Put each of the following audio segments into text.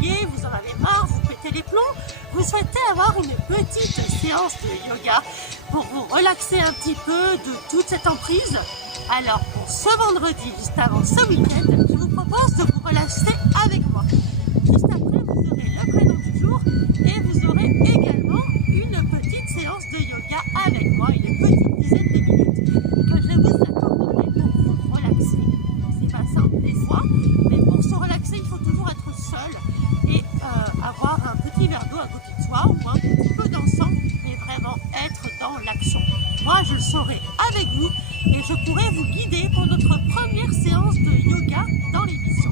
fatigué, vous en avez marre, vous pétez les plombs, vous souhaitez avoir une petite séance de yoga pour vous relaxer un petit peu de toute cette emprise. Alors pour ce vendredi, juste avant ce week-end, je vous propose de vous relaxer avec moi. Juste après, vous aurez le prénom du jour et vous aurez également une petite séance de yoga avec moi, une petite dizaine de minutes que je vous accorderai pour vous relaxer. C'est pas simple des fois, mais pour se relaxer, il faut toujours être seul et avoir un petit verre d'eau à côté de soi ou un petit peu d'encens, mais vraiment être dans l'action. Moi, je le saurai avec vous et je pourrai vous guider pour notre première séance de yoga dans l'émission.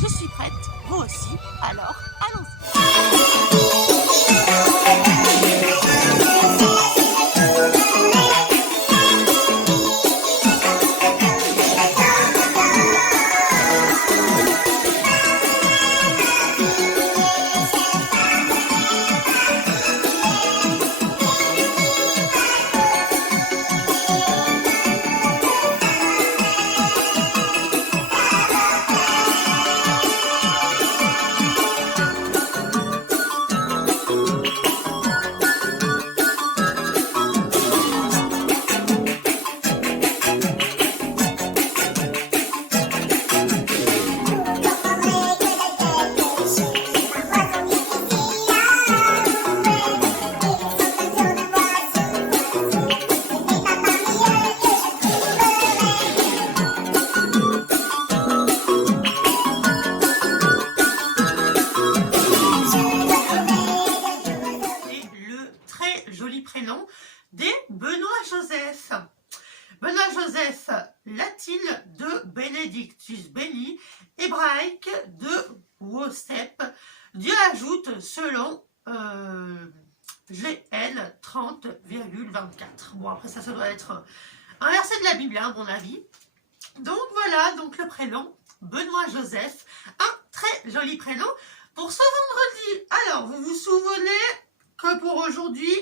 Je suis prête, vous aussi, alors allons-y. Prénom des Benoît-Joseph. Benoît-Joseph, latin de Benedictus Belli, hébraïque de Wosep. Dieu ajoute selon GL 30,24. Bon, après ça doit être un verset de la Bible, à mon avis. Donc voilà, donc le prénom Benoît-Joseph, un très joli prénom pour ce vendredi. Alors, vous vous souvenez que pour aujourd'hui,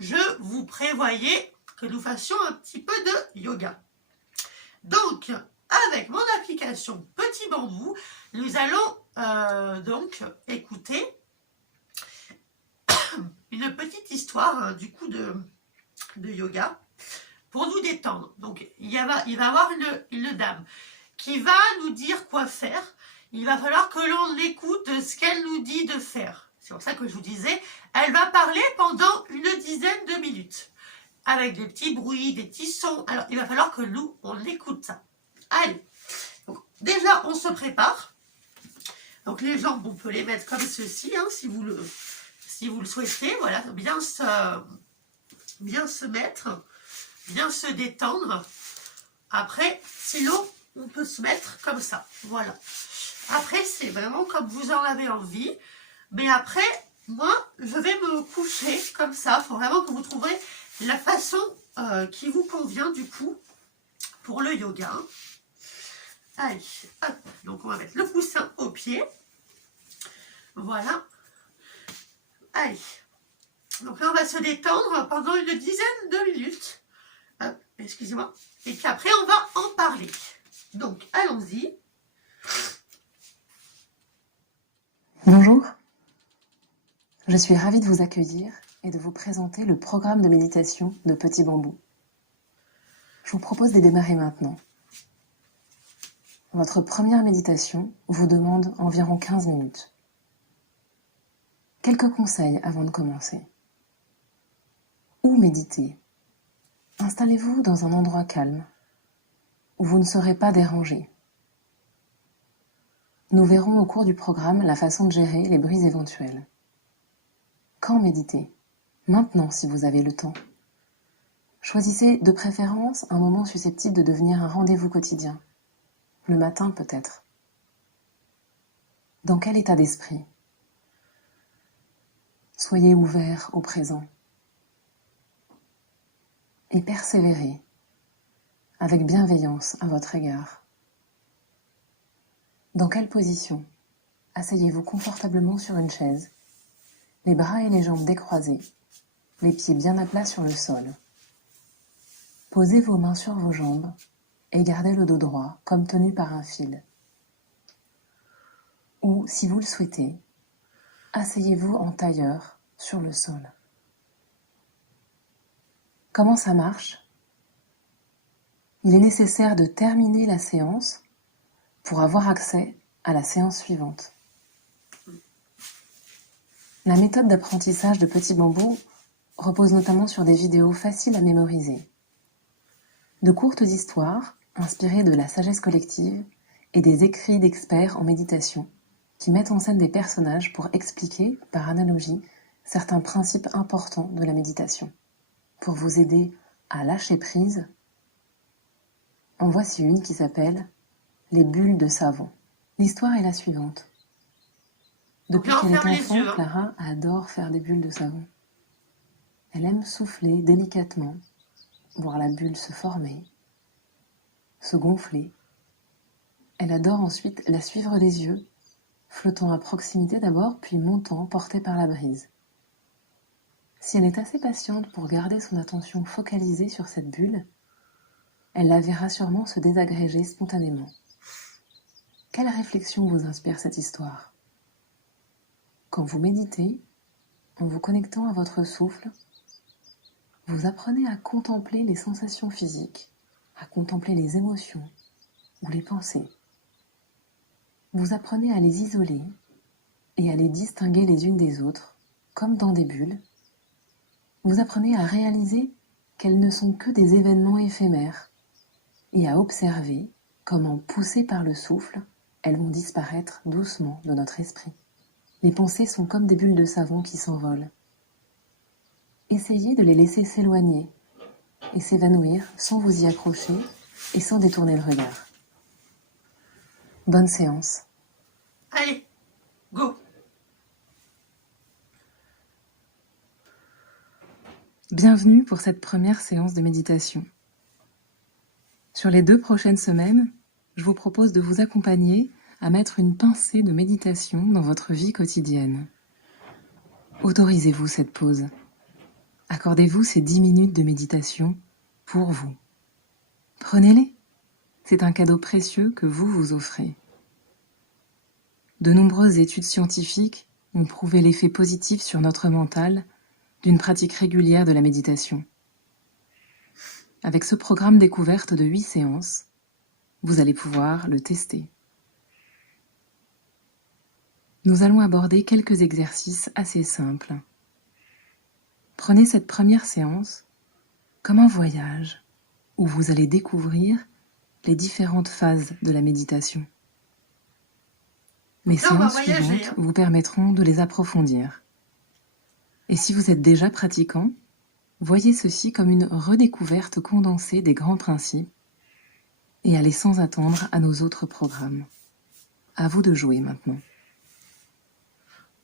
je vous prévoyais que nous fassions un petit peu de yoga. Donc, avec mon application Petit Bambou, nous allons donc écouter une petite histoire du coup de yoga pour nous détendre. Donc, il va y avoir une dame qui va nous dire quoi faire. Il va falloir que l'on écoute ce qu'elle nous dit de faire. C'est pour ça que je vous disais, elle va parler pendant une dizaine de minutes. Avec des petits bruits, des petits sons. Alors, il va falloir que nous, on écoute ça. Allez. Donc, déjà, on se prépare. Donc, les jambes, on peut les mettre comme ceci, hein, si vous le souhaitez. Voilà, bien se mettre, bien se détendre. Après, sinon, on peut se mettre comme ça. Voilà. Après, c'est vraiment comme vous en avez envie. Mais après, moi, je vais me coucher comme ça. Il faut vraiment que vous trouverez la façon qui vous convient du coup pour le yoga. Allez, hop. Donc on va mettre le coussin au pied. Voilà. Allez. Donc là, on va se détendre pendant une dizaine de minutes. Hop, excusez-moi. Et puis après, on va en parler. Donc, allons-y. Bonjour. Je suis ravie de vous accueillir et de vous présenter le programme de méditation de Petit Bambou. Je vous propose de démarrer maintenant. Votre première méditation vous demande environ 15 minutes. Quelques conseils avant de commencer. Où méditer? Installez-vous dans un endroit calme, où vous ne serez pas dérangé. Nous verrons au cours du programme la façon de gérer les bruits éventuels. Quand méditer? Maintenant, si vous avez le temps. Choisissez de préférence un moment susceptible de devenir un rendez-vous quotidien. Le matin peut-être. Dans quel état d'esprit? Soyez ouvert au présent. Et persévérez avec bienveillance à votre égard. Dans quelle position? Asseyez-vous confortablement sur une chaise, les bras et les jambes décroisés, les pieds bien à plat sur le sol. Posez vos mains sur vos jambes et gardez le dos droit comme tenu par un fil. ou, si vous le souhaitez, asseyez-vous en tailleur sur le sol. Comment ça marche ? Il est nécessaire de terminer la séance pour avoir accès à la séance suivante. La méthode d'apprentissage de Petit Bambou repose notamment sur des vidéos faciles à mémoriser. De courtes histoires inspirées de la sagesse collective et des écrits d'experts en méditation qui mettent en scène des personnages pour expliquer, par analogie, certains principes importants de la méditation. Pour vous aider à lâcher prise, en voici une qui s'appelle « Les bulles de savon ». L'histoire est la suivante. Depuis qu'elle est enfant, Clara adore faire des bulles de savon. Elle aime souffler délicatement, voir la bulle se former, se gonfler. Elle adore ensuite la suivre des yeux, flottant à proximité d'abord, puis montant, portée par la brise. Si elle est assez patiente pour garder son attention focalisée sur cette bulle, elle la verra sûrement se désagréger spontanément. Quelle réflexion vous inspire cette histoire ? Quand vous méditez, en vous connectant à votre souffle, vous apprenez à contempler les sensations physiques, à contempler les émotions ou les pensées. Vous apprenez à les isoler et à les distinguer les unes des autres, comme dans des bulles. Vous apprenez à réaliser qu'elles ne sont que des événements éphémères et à observer comment, poussées par le souffle, elles vont disparaître doucement de notre esprit. Les pensées sont comme des bulles de savon qui s'envolent. Essayez de les laisser s'éloigner et s'évanouir sans vous y accrocher et sans détourner le regard. Bonne séance. Allez, go. Bienvenue pour cette première séance de méditation. Sur les 2 prochaines semaines, je vous propose de vous accompagner à mettre une pincée de méditation dans votre vie quotidienne. Autorisez-vous cette pause. Accordez-vous ces 10 minutes de méditation pour vous. Prenez-les. C'est un cadeau précieux que vous vous offrez. De nombreuses études scientifiques ont prouvé l'effet positif sur notre mental d'une pratique régulière de la méditation. Avec ce programme découverte de 8 séances, vous allez pouvoir le tester. Nous allons aborder quelques exercices assez simples. Prenez cette première séance comme un voyage où vous allez découvrir les différentes phases de la méditation. Les séances suivantes vous permettront de les approfondir. Et si vous êtes déjà pratiquant, voyez ceci comme une redécouverte condensée des grands principes et allez sans attendre à nos autres programmes. À vous de jouer maintenant.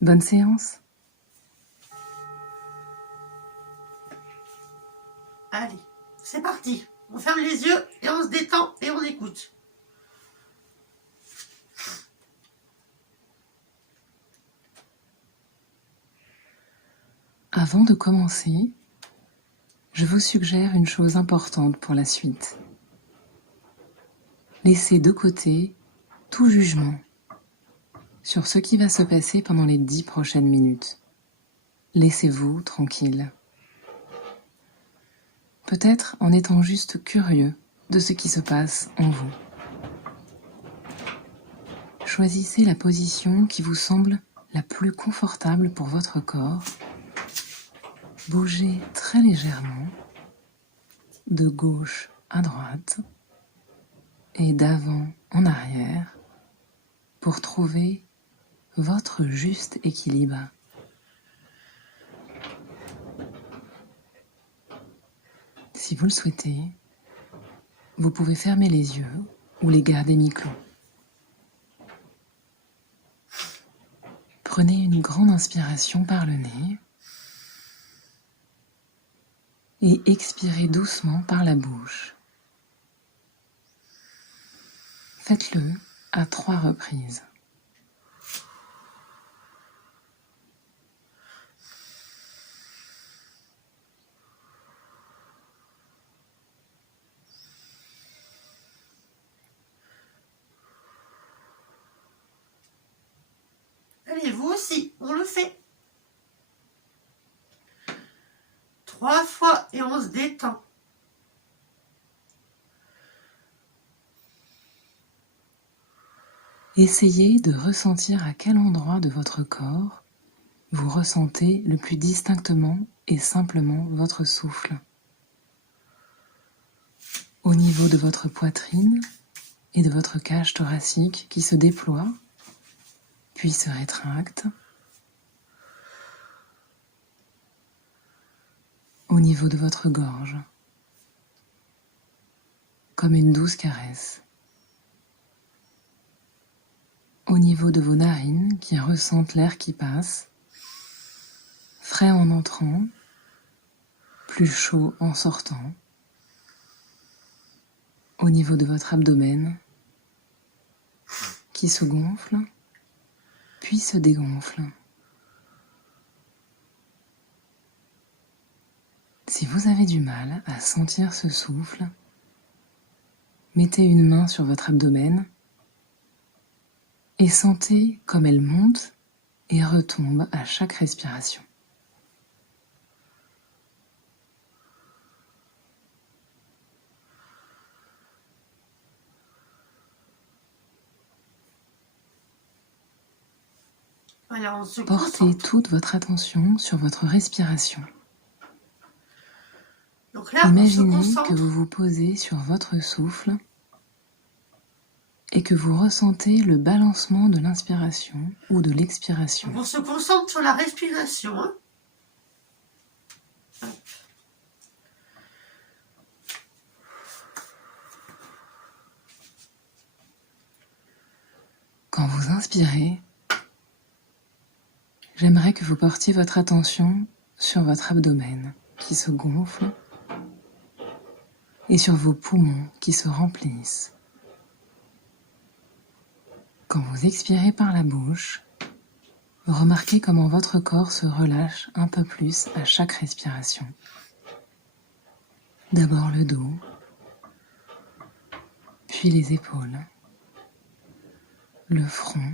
Bonne séance. Allez, c'est parti. On ferme les yeux et on se détend et on écoute. Avant de commencer, je vous suggère une chose importante pour la suite. Laissez de côté tout jugement sur ce qui va se passer pendant les 10 prochaines minutes. Laissez-vous tranquille. Peut-être en étant juste curieux de ce qui se passe en vous. Choisissez la position qui vous semble la plus confortable pour votre corps. Bougez très légèrement, de gauche à droite et d'avant en arrière pour trouver votre juste équilibre. Si vous le souhaitez, vous pouvez fermer les yeux ou les garder mi-clos. Prenez une grande inspiration par le nez et expirez doucement par la bouche. Faites-le à 3 reprises. Et vous aussi, on le fait. 3 fois et on se détend. Essayez de ressentir à quel endroit de votre corps vous ressentez le plus distinctement et simplement votre souffle. Au niveau de votre poitrine et de votre cage thoracique qui se déploie, puis se rétracte. Au niveau de votre gorge, comme une douce caresse. Au niveau de vos narines qui ressentent l'air qui passe, frais en entrant, plus chaud en sortant. Au niveau de votre abdomen qui se gonfle, puis se dégonfle. Si vous avez du mal à sentir ce souffle, mettez une main sur votre abdomen et sentez comme elle monte et retombe à chaque respiration. Voilà, on se Portez concentre. toute votre attention sur votre respiration. Donc là, on se Imaginez concentre. que vous vous posez sur votre souffle et que vous ressentez le balancement de l'inspiration ou de l'expiration. On se concentre sur la respiration. Hein. Quand vous inspirez, j'aimerais que vous portiez votre attention sur votre abdomen qui se gonfle et sur vos poumons qui se remplissent. Quand vous expirez par la bouche, remarquez comment votre corps se relâche un peu plus à chaque respiration. D'abord le dos, puis les épaules, le front,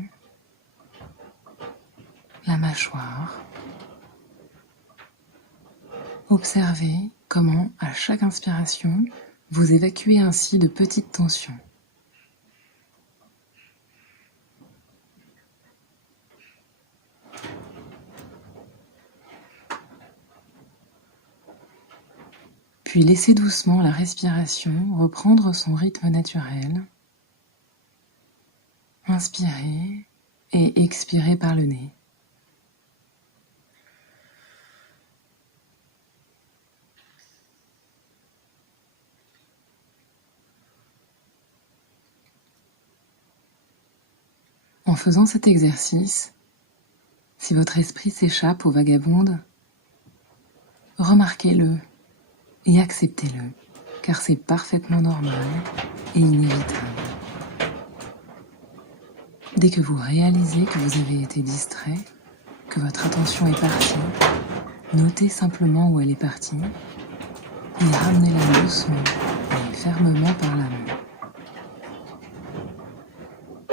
la mâchoire. Observez comment, à chaque inspiration, vous évacuez ainsi de petites tensions. Puis laissez doucement la respiration reprendre son rythme naturel. Inspirez et expirez par le nez. En faisant cet exercice, si votre esprit s'échappe ou vagabonde, remarquez-le et acceptez-le, car c'est parfaitement normal et inévitable. Dès que vous réalisez que vous avez été distrait, que votre attention est partie, notez simplement où elle est partie et ramenez-la doucement et fermement par la main.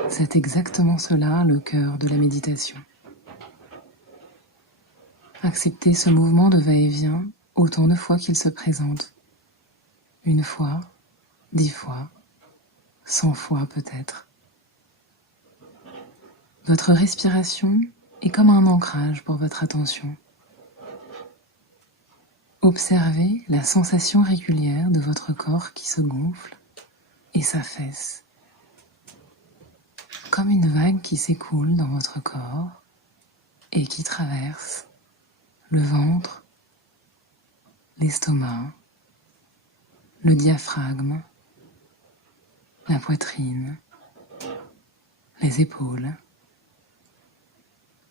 C'est exactement cela le cœur de la méditation. Acceptez ce mouvement de va-et-vient autant de fois qu'il se présente. 1 fois, 10 fois, 100 fois peut-être. Votre respiration est comme un ancrage pour votre attention. Observez la sensation régulière de votre corps qui se gonfle et s'affaisse. Comme une vague qui s'écoule dans votre corps et qui traverse le ventre, l'estomac, le diaphragme, la poitrine, les épaules.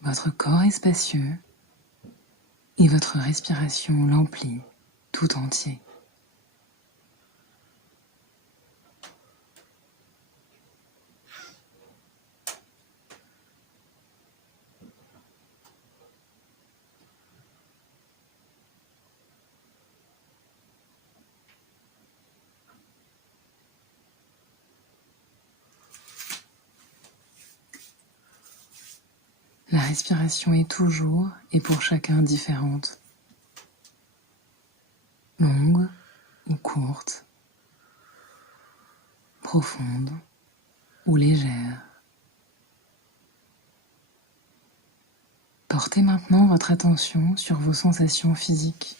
Votre corps est spacieux et votre respiration l'emplit tout entier. La respiration est toujours et pour chacun différente. Longue ou courte, profonde ou légère. Portez maintenant votre attention sur vos sensations physiques,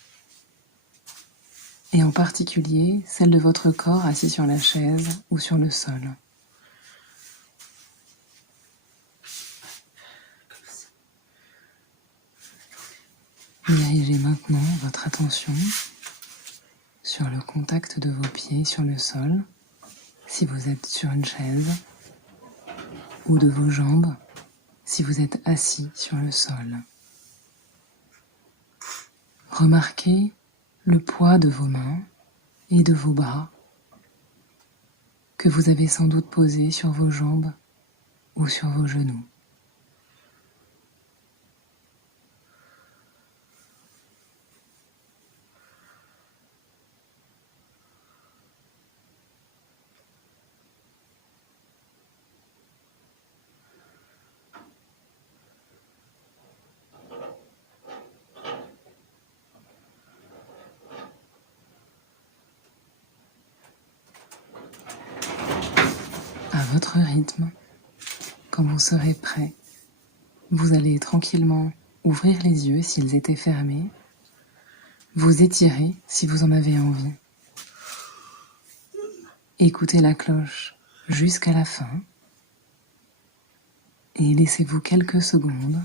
et en particulier celles de votre corps assis sur la chaise ou sur le sol. Dirigez maintenant votre attention sur le contact de vos pieds sur le sol, si vous êtes sur une chaise, ou de vos jambes, si vous êtes assis sur le sol. Remarquez le poids de vos mains et de vos bras que vous avez sans doute posé sur vos jambes ou sur vos genoux. À votre rythme, quand vous serez prêt, vous allez tranquillement ouvrir les yeux s'ils étaient fermés, vous étirer si vous en avez envie. Écoutez la cloche jusqu'à la fin et laissez-vous quelques secondes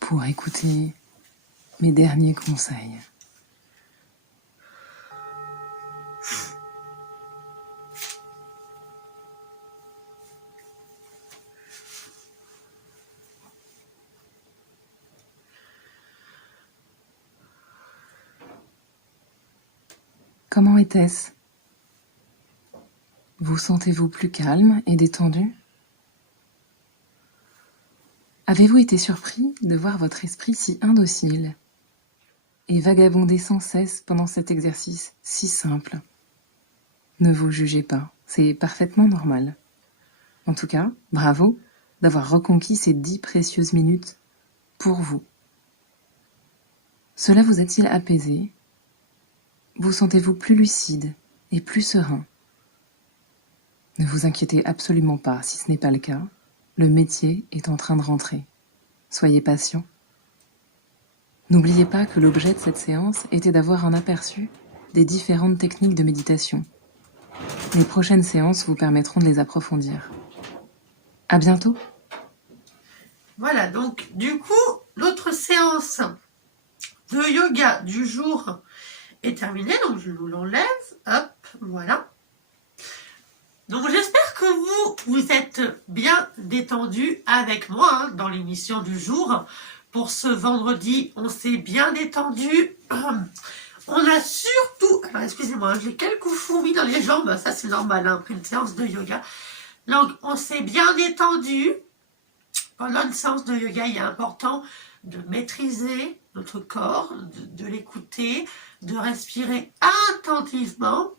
pour écouter mes derniers conseils. Comment était-ce ? Vous sentez-vous plus calme et détendu ? Avez-vous été surpris de voir votre esprit si indocile et vagabonder sans cesse pendant cet exercice si simple ? Ne vous jugez pas, c'est parfaitement normal. En tout cas, bravo d'avoir reconquis ces 10 précieuses minutes pour vous. Cela vous a-t-il apaisé ? Vous sentez-vous plus lucide et plus serein ? Ne vous inquiétez absolument pas si ce n'est pas le cas. Le métier est en train de rentrer. Soyez patient. N'oubliez pas que l'objet de cette séance était d'avoir un aperçu des différentes techniques de méditation. Les prochaines séances vous permettront de les approfondir. À bientôt. Voilà, donc du coup, l'autre séance de yoga du jour est terminée, donc je vous l'enlève, hop, voilà. Donc j'espère que vous êtes bien détendus avec moi dans l'émission du jour. Pour ce vendredi, on s'est bien détendu. On a surtout... Alors excusez-moi, j'ai quelques fourmis dans les jambes, ça c'est normal, après une séance de yoga. Donc on s'est bien détendu. Pendant une séance de yoga, il est important de maîtriser notre corps, de l'écouter, de respirer attentivement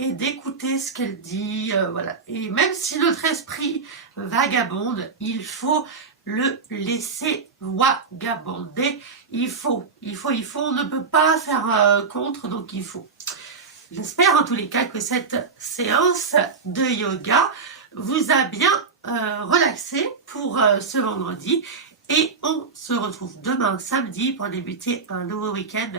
et d'écouter ce qu'elle dit. Voilà. Et même si notre esprit vagabonde, il faut le laisser vagabonder. Il faut. On ne peut pas faire contre, donc il faut. J'espère en tous les cas que cette séance de yoga vous a bien relaxé pour ce vendredi. Et on se retrouve demain samedi pour débuter un nouveau week-end.